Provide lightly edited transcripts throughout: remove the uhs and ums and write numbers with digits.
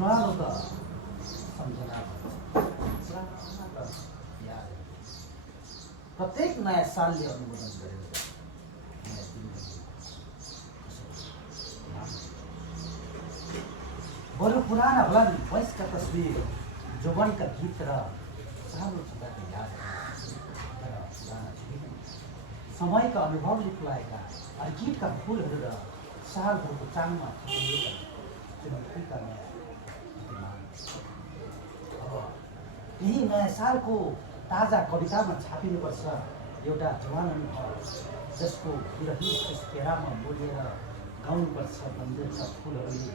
पुरानो त सम्झना याद प्रत्येक नयाँ सालले अनुमोदन गरेर बरु पुराना होलान् वयस्का तस्बिर जोवनका गीत र सानो छँदाको याद तर पुराना छैन समयका अनुभवले फुलाएका अर्किडका फुलहरू र सालहरूको चाङमा चुनौतीका यही नयाँ सालको ताजा कवितामा छापिनुपर्छ एउटा जवान अनुभव जसको विरही त्यस पेरामा बोलेर गाउनुपर्छ मन्दिरका फुलहरूले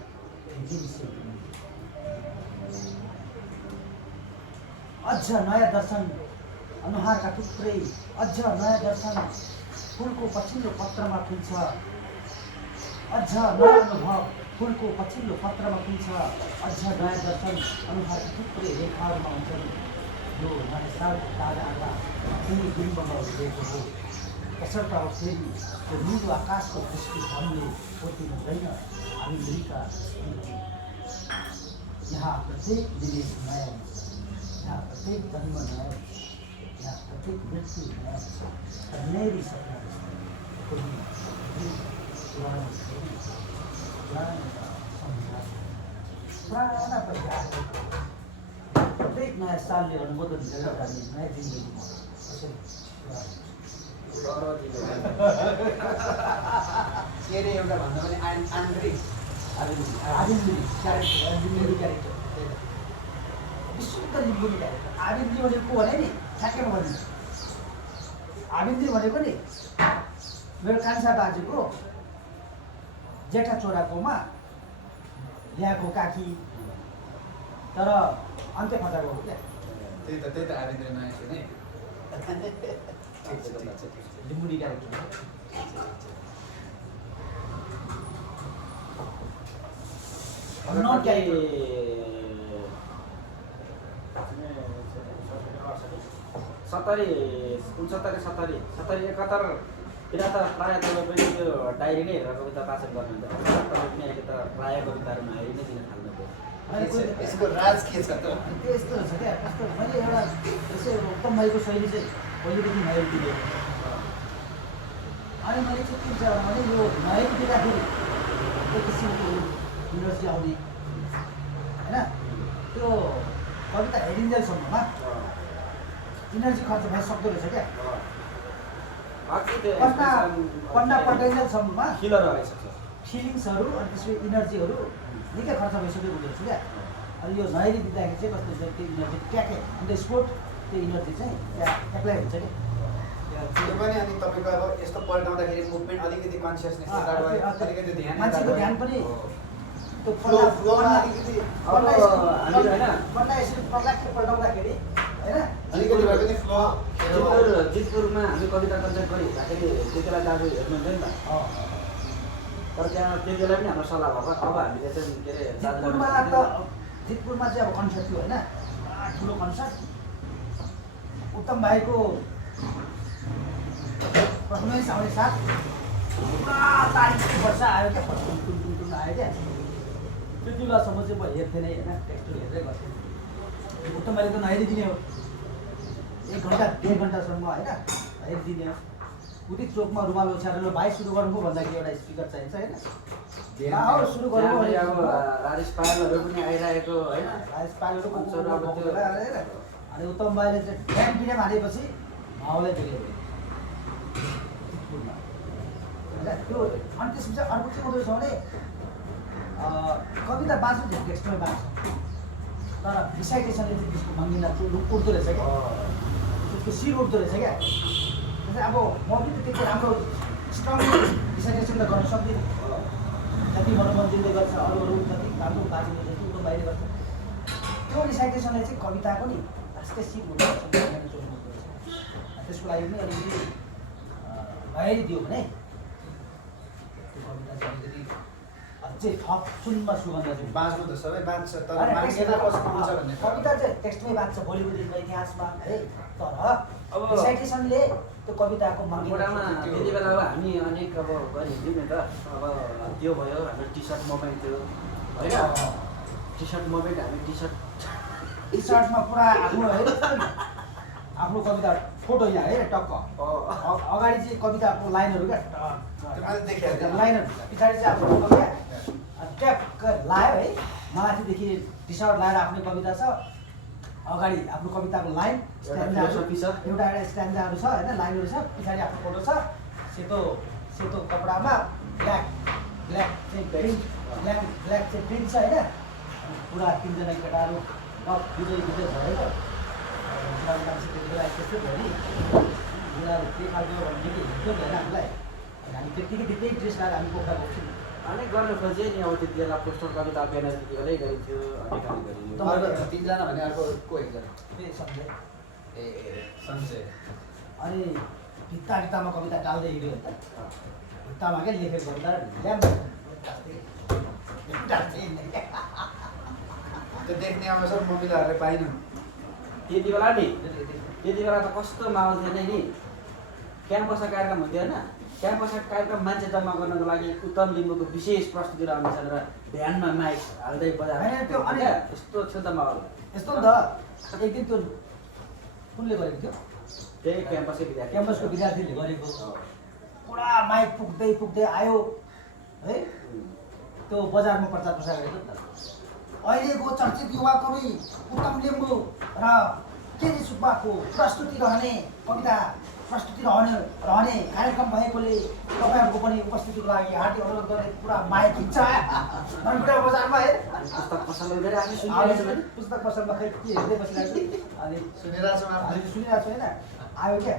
अझ नयाँ दर्शन अनुहारका टुक्रै अझ नयाँ दर्शन फुलको पछिल्लो पत्रमा खुल्छ अझ नयाँ अनुभव फुलको पछिल्लो पत्रमा खुल्छ अझ नयाँ दर्शन अनुहारका टुक्रै रेखाहरूमा हुन्छन् यो नयाँ सालको ताजा आँखा कुनै बिम्बमा उठेको हो कसर्थ अब फेरि त्यो निलो आकाशको दृष्टि हामीले पोति हुँदैन हामी मिलका यहाँ प्रत्येक निवेश नयाँ हुन्छ यहाँ प्रत्येक जन्म नयाँ हुन्छ यहाँ प्रत्येक मृत्यु नयाँ हुन्छ मेरी सपना पुराना प्रत्येक नयाँ सालले अनुमोदन गरेर हामी नयाँ जिन्दगीमा के अरे एउटा भन्दा पनि आन्द्रिक विशुद्ध लिम्बुनी क्यारेक्टर आविन्द्री भनेको भने नि ठ्याक्कै भनिन्छ आविन्द्री भनेको नि मेरो कान्छा बाजेको जेठा छोराकोमा ल्याएको काकी तर अन्त्य फजाको हो क्या त्यही त आविन्द्री नयाँ सुने लिम्बुनी क्यारेक्टर सत्तरी 69 70 71 तिर त प्रायः तपाईँ पनि त्यो डायरी नै हेरेर कविता वाचन गर्नुहुन्छ तपाईँ पनि अहिले त प्रायः कविताहरूमा हेरि नै दिन थाल्नुभयो यसको राज के छ त त्यो यस्तो हुन्छ क्या कस्तो मैले एउटा यसो उत्तम भाइको शैली चाहिँ पहिलेदेखि नहेरी दिएँ अनि मैले चाहिँ के हुन्छ भने यो नहेरी दिँदाखेरि त्यो किसिमको इनर्जी आउने होइन त्यो कविता हेरिन्जेलसम्ममा इनर्जी खर्च भइसक्दो रहेछ क्या पढ्न पढ्दैनसम्ममा फिलिङ्सहरू अनि त्यसपछि इनर्जीहरू निकै खर्च भइसकेको हुँदो रहेछ क्या अनि यो नहेरी दिँदाखेरि चाहिँ कस्तो हुन्छ त्यो इनर्जी ट्याकै अन्त स्पोर्ट त्यो इनर्जी चाहिँ त्यहाँ एप्लाई हुन्छ क्या त्यो पनि अनि तपाईँको अब यस्तो पल्टाउँदाखेरि मुभमेन्ट अलिकति कन्सियसनेस अलिकति ध्यान मान्छेको ध्यान पनि त्यो पल्टा यसरी पल्टाउँदाखेरि होइन अलिकति भए पनि फ्लो जितपुरमा हामी कविता कन्सर्ट गरिराखेको त्यति बेला दाजु हेर्नुहुन्थ्यो नि त तर त्यहाँ त्यति बेला पनि हाम्रो सल्लाह भएको अब हामीले चाहिँ के अरे जितपुरमा चाहिँ अब कन्सर्ट थियो होइन ठुलो कन्सर्ट उत्तम भाइको पर्फर्मेन्स आउने साथ पुरा तारिक वर्षा आयो क्या टुन आयो क्या त्यति बेलासम्म चाहिँ म हेर्थेँ नै होइन टेक्स्टहरू हेर्दै गर्थेँ उत्तम भाइले त नहेरिदिने हो 1 घन्टा 1.5 घन्टासम्म होइन हेरिदिने हो उति चोकमा रुमाल ओछ्याएर ल भाइ सुरु गर्नु भन्दाखेरि एउटा स्पिकर चाहिन्छ होइन सुरु गर्नु अब राजेश पायलहरू पनि आइरहेको होइन राजेश पायलहरू अनि उत्तम भाइले चाहिँ ड्याम किने हालेपछि भाउलाई बेग्लै भयो त्यो अनि त्यसपछि अर्को चाहिँ कस्तो छ भने कविता बाँच्नु थियो टेक्स्टमै बाँच्छ तर रिसाइटेसनले चाहिँ त्यसको भङ्गिना उठ्दो रहेछ क्या त्यसको शिर उठ्दो रहेछ क्या त्यसै अब म पनि त्यति राम्रो स्ट्रङ रिसाइटेसन त गर्न सक्दिनँ जति मनोमन्दिरले गर्छ अरू जति राम्रो बाजेले जति उतो बाहिर गर्छ त्यो रिसाइटेसनले चाहिँ कविताको नि लास्टै शिर उठ्दो रहेछ त्यसको लागि पनि अलिकति भइदियो भने त्यो कविता चाहिँ अलिकति अझै थप सुनमा सुगन्ध चाहिँ बाँच्नु त सबै बाँच्छ तर मान्छेलाई कस्तो हुन्छ भन्ने कविता चाहिँ टेक्स्टमै बाँच्छ भोलिको दिनमा इतिहासमा है तर अब रिसाइटेसनले त्यो कविताको मोटामा त्यति बेला अब हामी अनेक अब गरिदिउँ नि त अब त्यो भयो हाम्रो टी सर्ट मोबाइल थियो होइन टी सर्ट मोबाइल हामी टी सर्ट टी सर्टमा पुरा आफ्नो आफ्नो कविता फोटो यहाँ हेर टक्क अगाडि चाहिँ कविताको लाइनहरू क्या मैले देखेँ लाइनहरू पछाडि चाहिँ आफ्नो फोटो क्या ट्याक्क लायो है माथिदेखि टी सर्ट लाएर आफ्नो कविता छ अगाडि आफ्नो कविताको लाइन एउटा स्ट्यान्डाहरू छ होइन लाइनहरू छ पछाडि आफ्नो फोटो छ सेतो सेतो कपडामा ब्ल्याक ब्ल्याक चाहिँ प्रिन्ट ब्ल्याक चाहिँ प्रिन्ट छ होइन पुरा तिनजना केटाहरू बिजय बिजय झरेको मान्छे त्यति बेला त्यस्तो भयो नि उनीहरू के खालको भन्ने कि हिँड्थ्यो नि होइन हामीलाई हामी त्यत्तिकै त्यही ड्रेस लगाएर हामी पोखरा गउँछौँ अनि गर्न खोजेँ नि अब त्यति बेला पोस्टर कविता अभियान त्यति बेलै गरिन्थ्यो अनि काम गरिन्थ्यो तपाईँको तिनजना भने अर्को को एकजना त्यही सन्चै ए सन्चय अनि भित्ता भित्तामा कविता टाल्दै हिँड्यो नि त भित्तामा क्या लेखेको कविता त्यो देख्ने अवसर ममिलाहरूले पाइनन् त्यति बेला नि त्यति बेला त कस्तो माहौल थियो नि क्याम्पसमा कार्यक्रम हुन्थ्यो होइन क्याम्पसमा कार्यक्रम मान्छे जम्मा गर्नको लागि उत्तम लिम्बूको विशेष प्रस्तुति रहनेछन् र ध्यानमा माइक हाल्दै होइन, त्यो अनि- बजाएर यस्तो थियो त माहौल यस्तो नि त एक दिन त्यो कुनले गरेको थियो त्यही क्याम्पसकै विद्यार्थी क्याम्पसको विद्यार्थीले गरेको पुरा माइक पुग्दै पुग्दै आयो है त्यो बजारमा प्रचार प्रसार गरेको नि त अहिलेको चर्चित युवा कवि उत्तम लिम्बू र केजी सुब्बाको प्रस्तुति रहने कविता प्रस्तुति रहने कार्यक्रम भएकोले तपाईँहरूको पनि उपस्थितिको लागि हार्दिक अनुरोध गर्ने पुरा माइक खिच्छ ननकुटा बजारमा है पुस्तक पसलमा गएर आफै सुनिरहेको छु भने पुस्तक पसलमा खै के हेर्दै बसिरहेको अनि सुनिरहेको छौँ हामीले सुनिरहेको छौँ होइन आयो क्या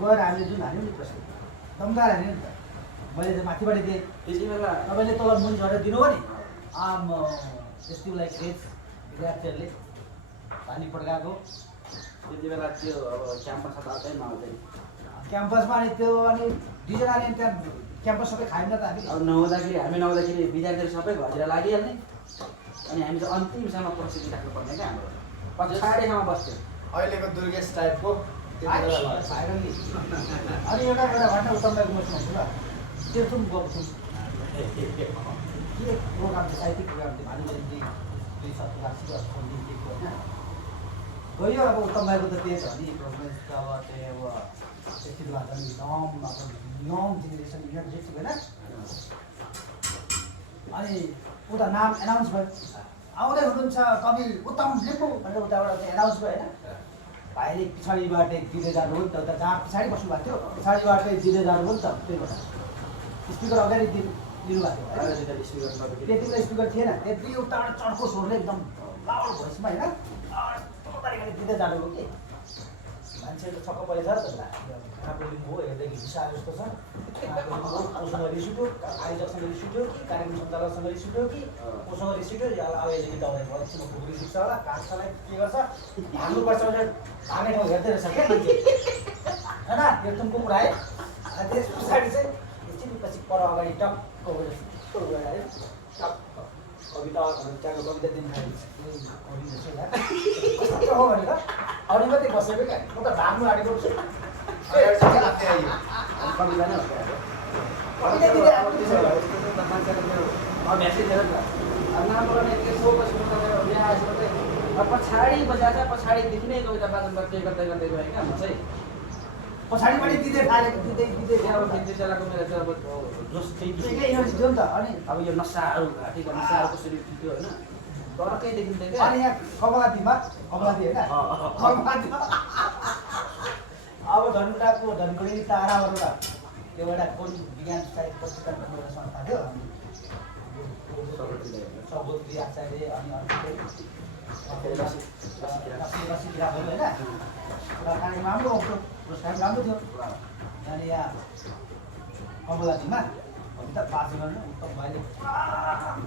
गएर हामीले जुन हाल्यौँ नि प्रस्तुत दमदार हाल्यो नि त मैले चाहिँ माथिबाट दिएँ त्यति बेला तपाईँले तल मुनि झरेर दिनुभयो नि आम यस्तो बेला क्रेज विद्यार्थीहरूले पानी पड्काएको त्यति बेला त्यो अब क्याम्पसमा त अर्कै माहौल थियो क्याम्पसमा अनि त्यो अनि दुईजनाले अनि त्यहाँ क्याम्पस सबै खायौँ न त हामी अब हामी नहुँदाखेरि विद्यार्थीहरू सबै घरतिर लागिहाल्ने अनि हामी चाहिँ अन्तिमसम्म प्रस्तुति राख्नुपर्ने क्या हाम्रो पछाडिसम्म बस्थ्यो अहिलेको दुर्गेश टाइपको भाइरली अनि एउटा घटना उत्तम दाइको मसँग हुन्छ ल तेर्थुम गएको छौँ के प्रोग्राम थियो साहित्यिक प्रोग्राम थियो भानु जयन्ती 270 वार्षिक दिएको होइन गयो अब उत्तम दाइको त त्यही छ नि प्रोग्राम त अब त्यही अब त्यति बेला झन् यङ जेनेरेसन इनर्जेटिक होइन अनि उता नाम एनाउन्स भयो आउँदै हुनुहुन्छ कवि उत्तम लिम्बू भनेर उताबाट चाहिँ एनाउन्स भयो होइन भाइले पछाडिबाट दिँदै जानुभयो नि त उता जहाँ पछाडि बस्नु भएको थियो पछाडिबाटै दिँदै जानुभयो नि त त्यही भएर स्पिकर अगाडि दिनुभएको थियो होइन त्यति बेला स्पिकर थिएन त्यति उताबाट चर्को स्वरले एकदम लाउड भोइसमा होइन यस्तो तरिकाले दिँदै जानुभयो कि मान्छेहरू छक्क परेछ त कहाँको लिम्बू हो हेर्दै हिंसा जस्तो छ उसँग रिस उठ्यो आयोजकसँग रिस उठ्यो कि कार्यक्रम सञ्चालकसँग रिस उठ्यो कि उसँग रिस उठ्यो अब अहिले दौडेको एकछिनमा खुकुरी सिक्छ होला काठलाई के गर्छ भाग्नुपर्छ भने भाग्ने ठाउँ हेर्दै रहेछ क्या मान्छे होइन त्यो तुमको कुरा है त्यस पछाडि चाहिँ एकछिन पछि पर अगाडि टक्क गएर है टक्क कविता त्यहाँको कविता दिन कस्तो हो भनेर अरू मात्रै बसेको क्या म त भाग्नु आँटेको छु कविता नै कविता दिँदै आएको छु। पछाडि बजाएर पछाडिदेखि नै कविता वाचन गर्दै गर्दै गर्दै गएँ क्या म चाहिँ पछाडिबाट दिँदै थालेको दिँदै दिँदै अब त्यो बेलाको मेरो चाहिँ अब जोस थियो चाहिँ नि त अनि अब यो नसाहरू घाँटीको नसाहरू कसरी उठ्थ्यो होइन अर्कै देखिन्थ्यो क्या अनि यहाँ कमलादीमा कमलादी होइन कमलादी अब धनकुटाको धनकुटी टाढाबाट त्यो एउटा कुन विज्ञान साहित्य पत्रिका भन्ने एउटा संस्था थियो सबोत्री आचार्य अनि अर्को रसिकिराहरू होइन र कार्यक्रम राम्रो आउँथ्यो पुरस्कार राम्रो थियो अनि यहाँ कमलादीमा त बाजे गर्नु उत्तम भाइले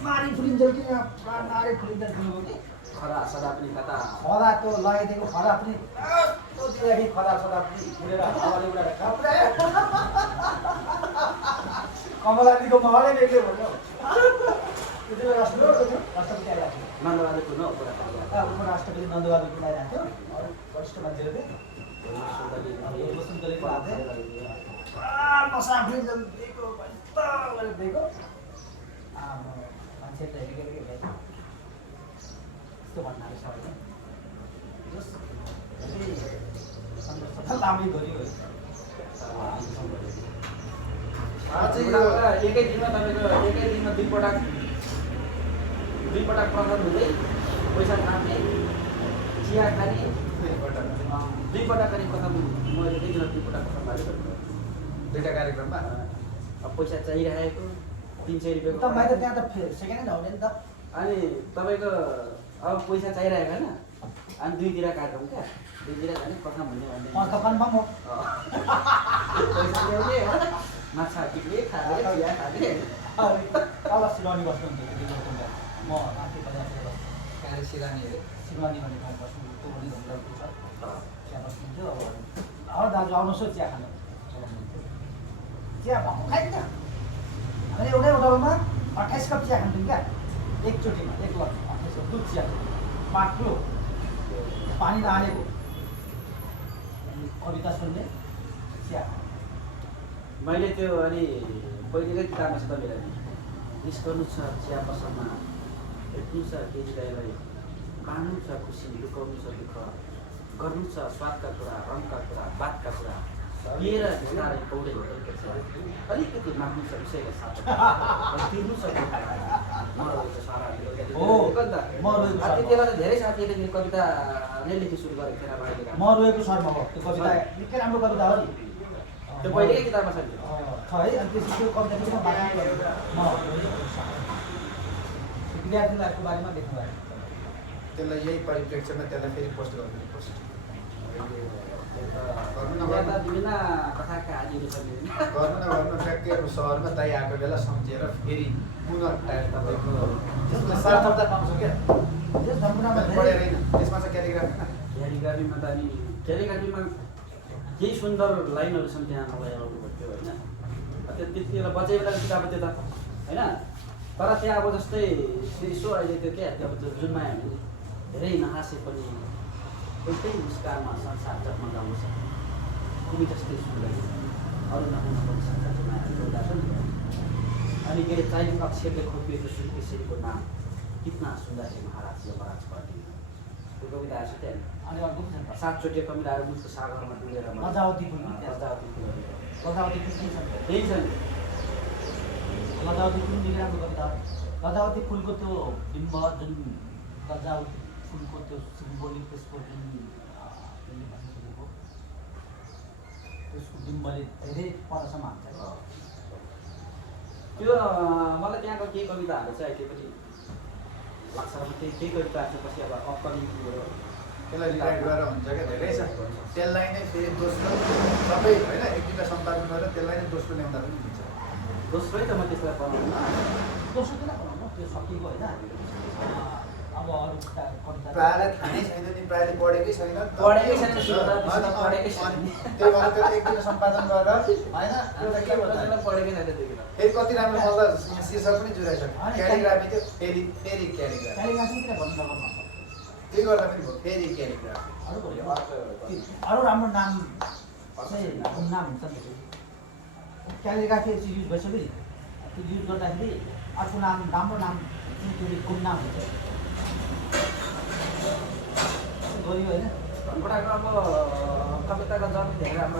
मारी फुलिन्जेल कि यहाँ पुरा नारी फुलिन्जेल दिनुभयो कि खरा सदा पनि कता खदा त्यो लगाइदिएको खदा पनि यस्तो दिँदाखेरि खदा सदा पनि फुलेर हावाले उडाएर खप्रे कमलादीको महलै बेग्लै भयो त्यति बेला राष्ट्रपति आइरहेको थियो नन्दबाजे पुग्नु कुरा उपराष्ट्रपति नन्दबहादुर पुऱ्याइरहेको थियो अरू वरिष्ठ मान्छेहरू थियो वसुन्धरेको हात नसा फुलिन्जेल दिएको दिएको मान्छेहरूले हेरेको त्यस्तो भन्ना रहेछ होइन जस सङ्घर्ष लामै गऱ्यो है अझै यो एकै दिनमा तपाईँको एकै दिनमा दुई पटक प्रथम हुँदै पैसा काट्ने चिया खाने दुई पटक अनि प्रथम म एकै दिनमा दुई पटक प्रथम भएको दुईटा कार्यक्रममा अब पैसा चाहिरहेको 300 रुपियाँको त मैले त्यहाँ त सेकेन्ड ह्यान्ड हुने नि त अनि तपाईँको अब पैसा चाहिरहेको होइन अनि दुईतिर कार्यक्रम क्या दुईतिर जाने प्रथम हुने भन्ने दोकानमा म पैसा ल्याउने हो माछा टिप्ने खाने चिया खाने तल सिरानी बस्नुहुन्थ्यो म माथि कहाँ सिरानी अरे सिरानी भन्ने ठाउँ बस्नु त्यो पनि धन्दाको छ त्यहाँ बस्नुहुन्थ्यो अब दाजु आउनुहोस् हौ चिया खानु चिया भएको खाइन्छ हामीले एउटै होटलमा 28 कप चिया खान्थ्यौँ क्या एकचोटिमा एक लट 28 कप दुध चिया पाक्लो पानी नहालेको अनि कविता सुन्ने चिया मैले त्यो अनि पहिलेकै किताबमा छ तपाईँलाई निस्कनु छ चिया पसलमा भेट्नु छ केटीलाई बाँड्नु छ खुसी लुकाउनु छ दुःख गर्नु छ स्वादका कुरा रङका कुरा बातका कुरा लिएर बिस्तारै पौडे अलिकति माग्नु छ विषयका साथ तिर्नु छ त्यति बेला धेरै साथीहरूले कविता नै लेख्न सुरु गरेको थिएन बाहिर म रोएको शर्मा हो त्यो कविता निकै राम्रो कविता हो नि त्यो पहिलेकै किताबमा छ नि छ है अनि त्यसपछि त्यो कविता पनि म बाँड्नु गरेँ म विद्यार्थीहरूको बारेमा लेख्नु भएको त्यसलाई यही परिप्रेक्ष्यमा त्यसलाई फेरि पोस्ट गर्नु पोस्ट विभिन्न कथा कहानीहरू छन् गर्नु ठ्याक्कै सहरमा दाइ आएको बेला सम्झेर फेरि पुनः टायर तपाईँको सार्थकता पाउँछ क्या यस नमुनामा पढेर होइन त्यसमा चाहिँ क्यालिग्राफी क्यालिग्राफीमा त अनि क्यालिग्राफीमा केही सुन्दर लाइनहरू छन् त्यहाँ मलाई आउनु पर्थ्यो होइन त्यति बेला बच्चै बेलाको किताब त्यो त होइन तर त्यहाँ अब जस्तै यसो अहिले त्यो क्या त्यो अब जुनमा हामी धेरै नहाँसे पनि एउटै मुस्कानमा संसार जगमगाउँछ तिमी जस्तै सुन्दै अरू नहुन पनि संसार जगमगाउँदा छ नि अनि के अरे चाइनिज अक्षरले खोपिएको सुनकेसरीको नाम कितना सुन्दर है महाराज यमराज पार्टी त्यो कविता आएको छ त्यहाँ अनि अर्को पनि छ 7 चोटि कविताहरू मुखको सागरमा डुबेर लजावती फुल लजावती फुलहरू लजावती फुल के छ त्यही छ नि लजावती फुल निकै राम्रो कविता हो लजावती फुलको त्यो बिम्ब जुन लजावती फुलको त्यो सिम्बोलिक त्यसको जुन त्यसले भन्नुको त्यसको बिम्बले धेरै परसम्म हान्छ त्यो मलाई त्यहाँको केही कविताहरू चाहिँ त्यो पनि लाग्छ केही कविताहरू पछि अब अपकमिङ त्यसलाई रिराइट गरेर हुन्छ क्या धेरै छ त्यसलाई नै फेरि दोस्रो सबै होइन एक दुईवटा सम्पादन गरेर त्यसलाई नै दोस्रो ल्याउँदा पनि हुन्छ दोस्रै त म त्यसलाई बनाउनु दोस्रो किन बनाउनु त्यो सकिएको होइन अब अरू कविता प्रायःलाई थाहा नै छैन नि प्रायःले पढेकै छैन पढेकै छैन पढेकै छैन त्यही भएर त्यो एक दुईवटा सम्पादन गरेर होइन एउटा के भन्दा पढेकै छैन त्यति फेरि कति राम्रो मलाई त शीर्षक पनि जुराइसक्यो क्यालिग्राफी थियो फेरि फेरि क्यालिग्राफी क्यालिग्राफी किन भन्नु नगर्नु त्यही गर्दा पनि भयो फेरि क्यालिग्राफी अरू राम्रो नाम चाहिँ गुमनाम हुन्छ नि क्यालिग्राफी चाहिँ युज भइसक्यो नि त्यो युज गर्दाखेरि अर्को नाम राम्रो नाम त्यो गुमनाम हुन्छ गरियो होइन घनबडाको अब कविताको जति धेरै राम्रो